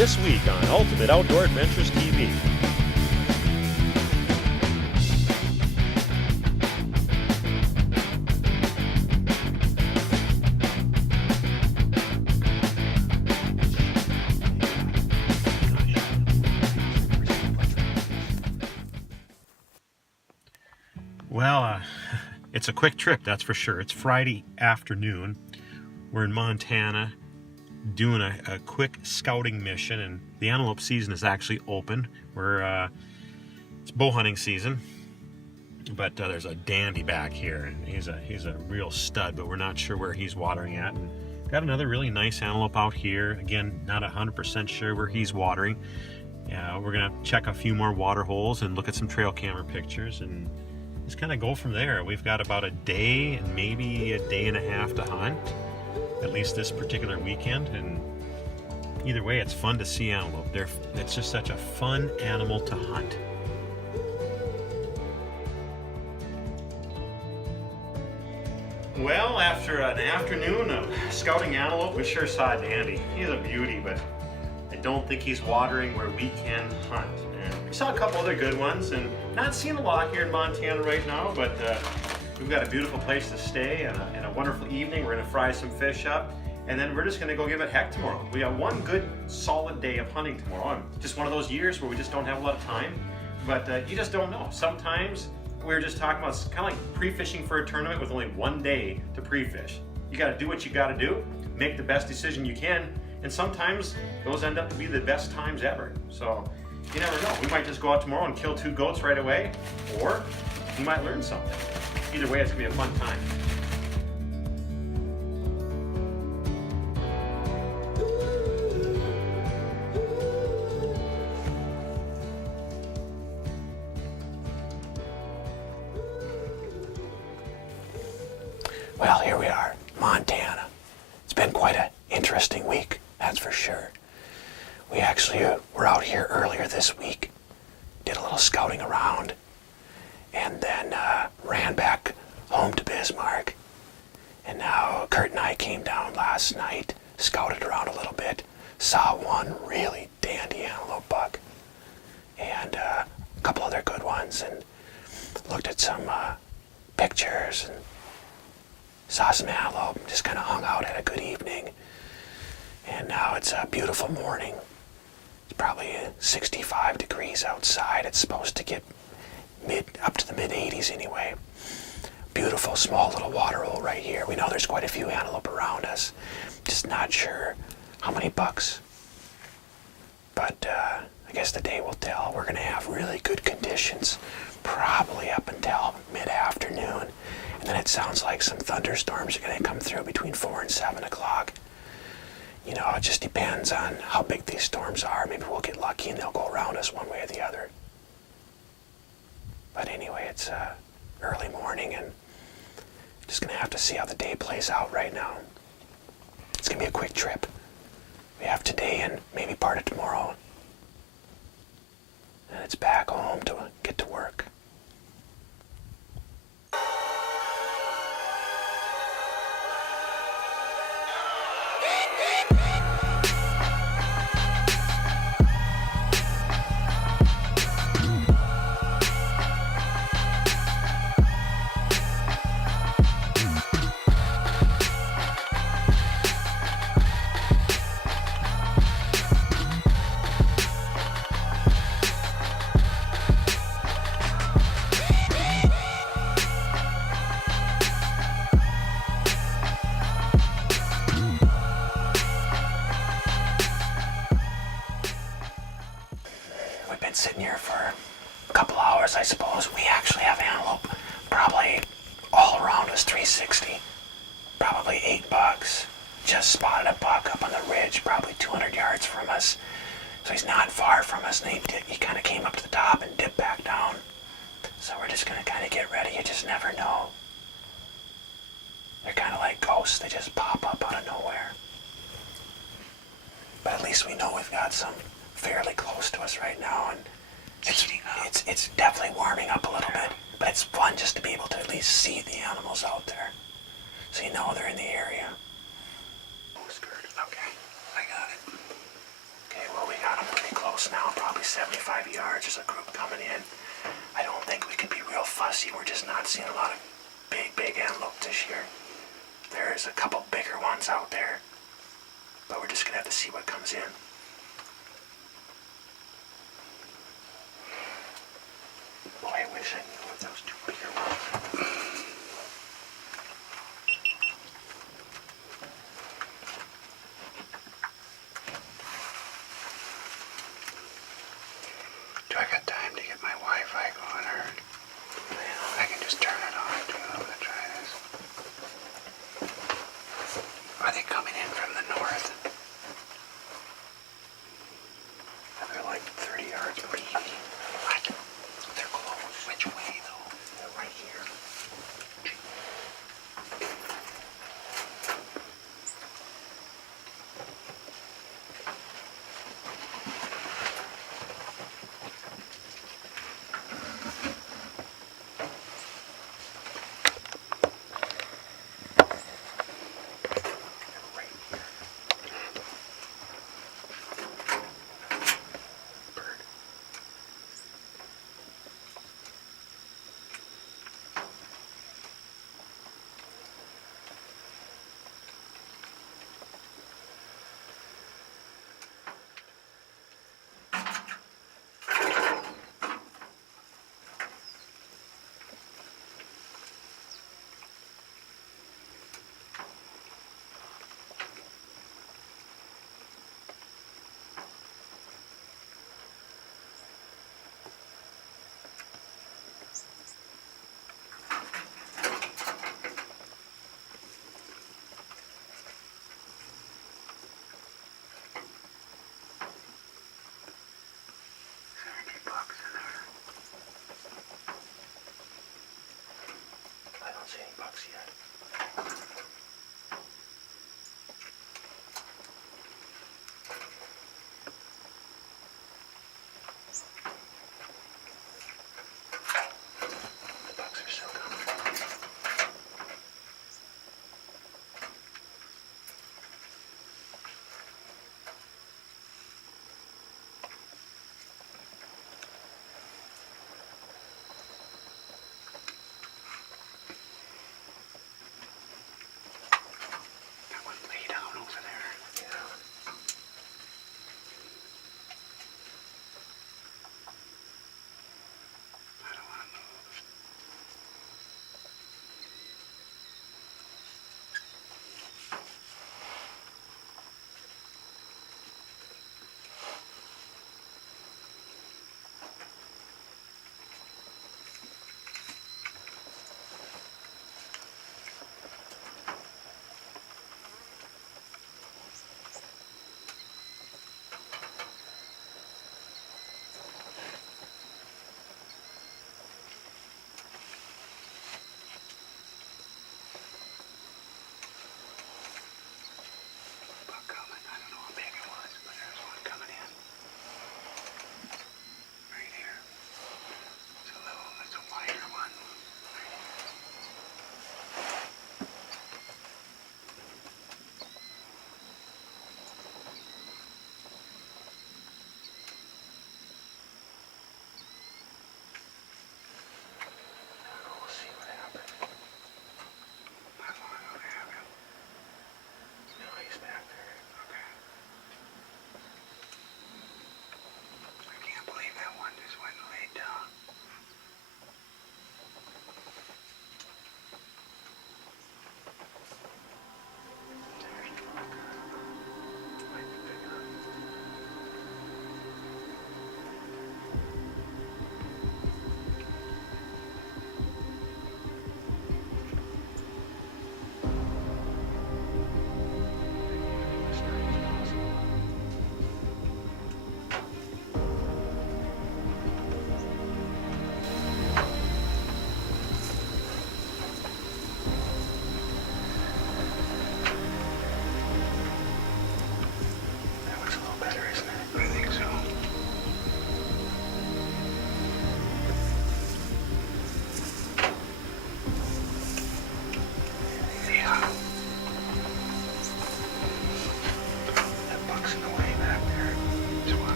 this week on Ultimate Outdoor Adventures TV. Well, it's a quick trip, that's for sure. It's Friday afternoon. We're in Montana doing a quick scouting mission, and the antelope season is actually open. It's bow hunting season, but there's a dandy back here, and he's a real stud, but we're not sure where he's watering at. And got another really nice antelope out here. Again, not 100% sure where he's watering. We're gonna check a few more water holes and look at some trail camera pictures and just kind of go from there. We've got about a day and maybe a day and a half to hunt, at least this particular weekend. And either way, it's fun to see antelope. It's just such a fun animal to hunt. Well, after an afternoon of scouting antelope, we sure saw a dandy. He's a beauty, but I don't think he's watering where we can hunt. And we saw a couple other good ones, and not seeing a lot here in Montana right now, but we've got a beautiful place to stay and a wonderful evening. We're gonna fry some fish up, and then we're just gonna go give it heck tomorrow. We got one good solid day of hunting tomorrow. And just one of those years where we just don't have a lot of time, but you just don't know. Sometimes we were just talking about, it's kind of like pre-fishing for a tournament with only one day to pre-fish. You gotta do what you gotta do, make the best decision you can, and sometimes those end up to be the best times ever. So you never know. We might just go out tomorrow and kill 2 goats right away, or you might learn something. Either way, it's gonna be a fun time. Well, here we are, Montana. It's been quite an interesting week, that's for sure. We actually were out here earlier this week, did a little scouting around, and then ran back home to Bismarck. And now Kurt and I came down last night, scouted around a little bit, saw one really dandy antelope buck, and a couple other good ones, and looked at some pictures and saw some antelope, just kind of hung out, had a good evening. And now it's a beautiful morning. It's probably 65 degrees outside. It's supposed to get up to the mid 80s anyway. Beautiful small little water hole right here. We know there's quite a few antelope around us. Just not sure how many bucks. But I guess the day will tell. We're gonna have really good conditions, probably up until mid-afternoon. And then it sounds like some thunderstorms are gonna come through between 4 and 7 o'clock. You know, it just depends on how big these storms are. Maybe we'll get lucky and they'll go around us one way or the other. But anyway, it's early morning, and just gonna have to see how the day plays out right now. It's gonna be a quick trip. We have today and maybe part of tomorrow. And it's back home to get to work. Sitting here for a couple hours, I suppose. We actually have antelope probably all around us, 360, probably 8 bucks. Just spotted a buck up on the ridge, probably 200 yards from us. So he's not far from us, and he kind of came up to the top and dipped back down. So we're just gonna kind of get ready. You just never know. They're kind of like ghosts. They just pop up out of nowhere. But at least we know we've got some fairly close to us right now, and it's definitely warming up a little bit, but it's fun just to be able to at least see the animals out there, so you know they're in the area. Okay, I got it. Okay, well, we close now, probably 75 yards. There's a group coming in. I don't think we can be real fussy. We're just not seeing a lot of big antelope this year. There's a couple bigger ones out there, but we're just gonna have to see what comes in. Boy, I wish I knew what those two bigger ones. Do I got time to get my Wi-Fi going, or I can just turn it on too? I'm gonna try this. Are they coming in from the north?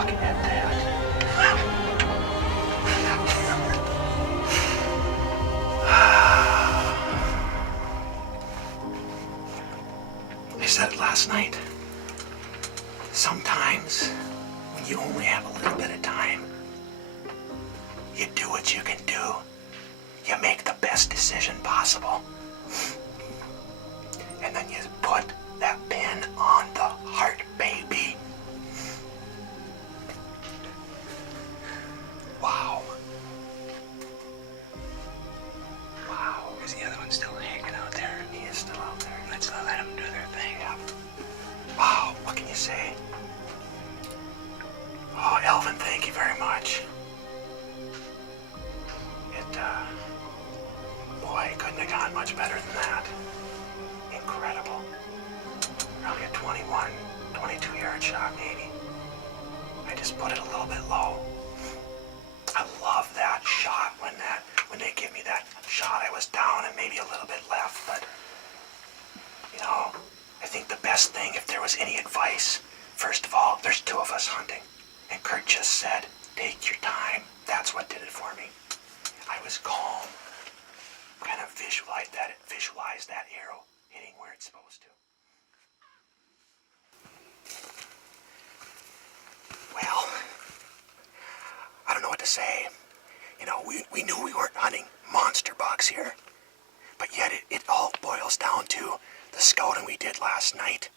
looking at that. I said it last night. Sometimes, when you only have a little bit of time, you do what you can do. You make the best decision possible. And then you put that pin on the heart, baby. Wow. Wow. Is the other one still hanging out there? He is still out there. Let's let them do their thing. Yeah. Wow, what can you say? Oh, Elvin, thank you very much. Boy, couldn't have gone much better than that. Incredible. Probably a 21, 22-yard shot, maybe. I just put it a little bit low. I love that shot when they give me that shot. I was down and maybe a little bit left, but you know, I think the best thing, if there was any advice, first of all, there's two of us hunting. And Kurt just said, take your time. That's what did it for me. I was calm. Kind of visualize that arrow hitting where it's supposed to. Well, I don't know what to say. You know, we knew we weren't hunting monster bucks here, but yet it all boils down to the scouting we did last night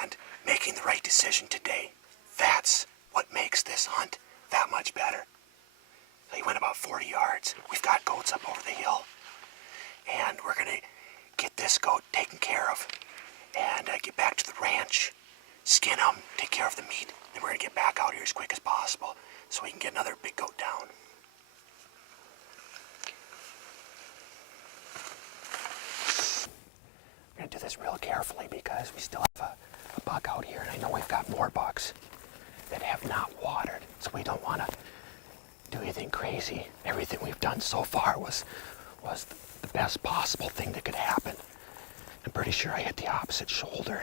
and making the right decision today. That's what makes this hunt that much better. So he went about 40 yards. We've got goats up over the hill, and we're gonna get this goat taken care of and get back to the ranch, skin them, take care of the meat. Then we're gonna get back out here as quick as possible so we can get another big goat down. We're gonna do this real carefully because we still have a buck out here, and I know we've got more bucks that have not watered, so we don't want to do anything crazy. Everything we've done so far was the best possible thing that could happen. I'm pretty sure I hit the opposite shoulder.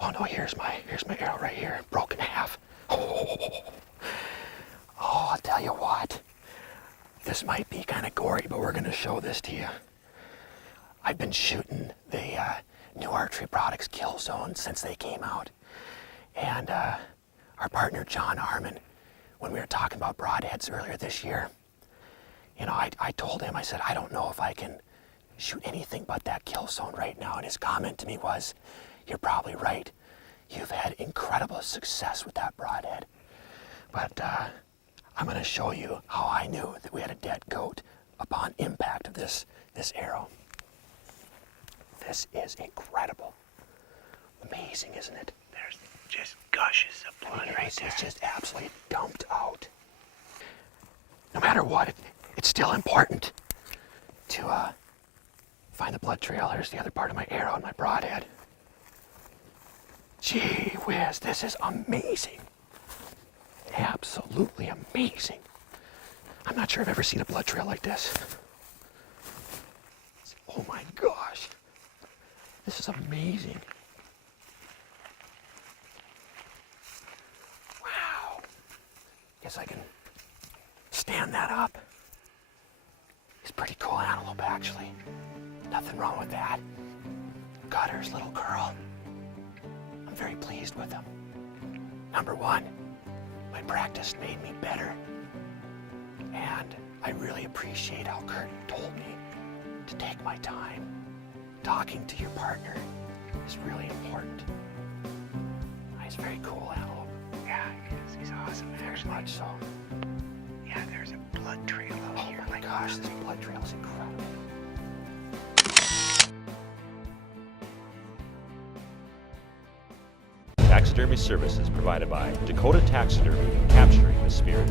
Oh no, here's my arrow right here, broken in half. Oh, I'll tell you what, this might be kind of gory, but we're gonna show this to you. I've been shooting the new Archery products Kill Zone since they came out. And our partner John Harmon, when we were talking about broadheads earlier this year, you know, I told him, I said, I don't know if I can shoot anything but that Kill Zone right now. And his comment to me was, you're probably right. You've had incredible success with that broadhead. But I'm gonna show you how I knew that we had a dead goat upon impact of this arrow. This is incredible. Amazing, isn't it? There's just gushes of blood right there. It's just absolutely dumped out. No matter what, it's still important to find the blood trail. Here's the other part of my arrow and my broadhead. Gee whiz, this is amazing. Absolutely amazing. I'm not sure I've ever seen a blood trail like this. Oh my gosh. This is amazing. Wow. Guess I can stand that up. He's a pretty cool antelope, actually. Nothing wrong with that. Gutter's little curl. I'm very pleased with him. Number one, my practice made me better. And I really appreciate how Kurt told me to take my time. Talking to your partner is really important. He's very cool, Antelope. Yeah, he is. He's awesome, Very actually. much so. Yeah, there's a blood trail out Oh here. my gosh, this blood trail is incredible. Taxidermy services provided by Dakota Taxidermy, capturing the spirit.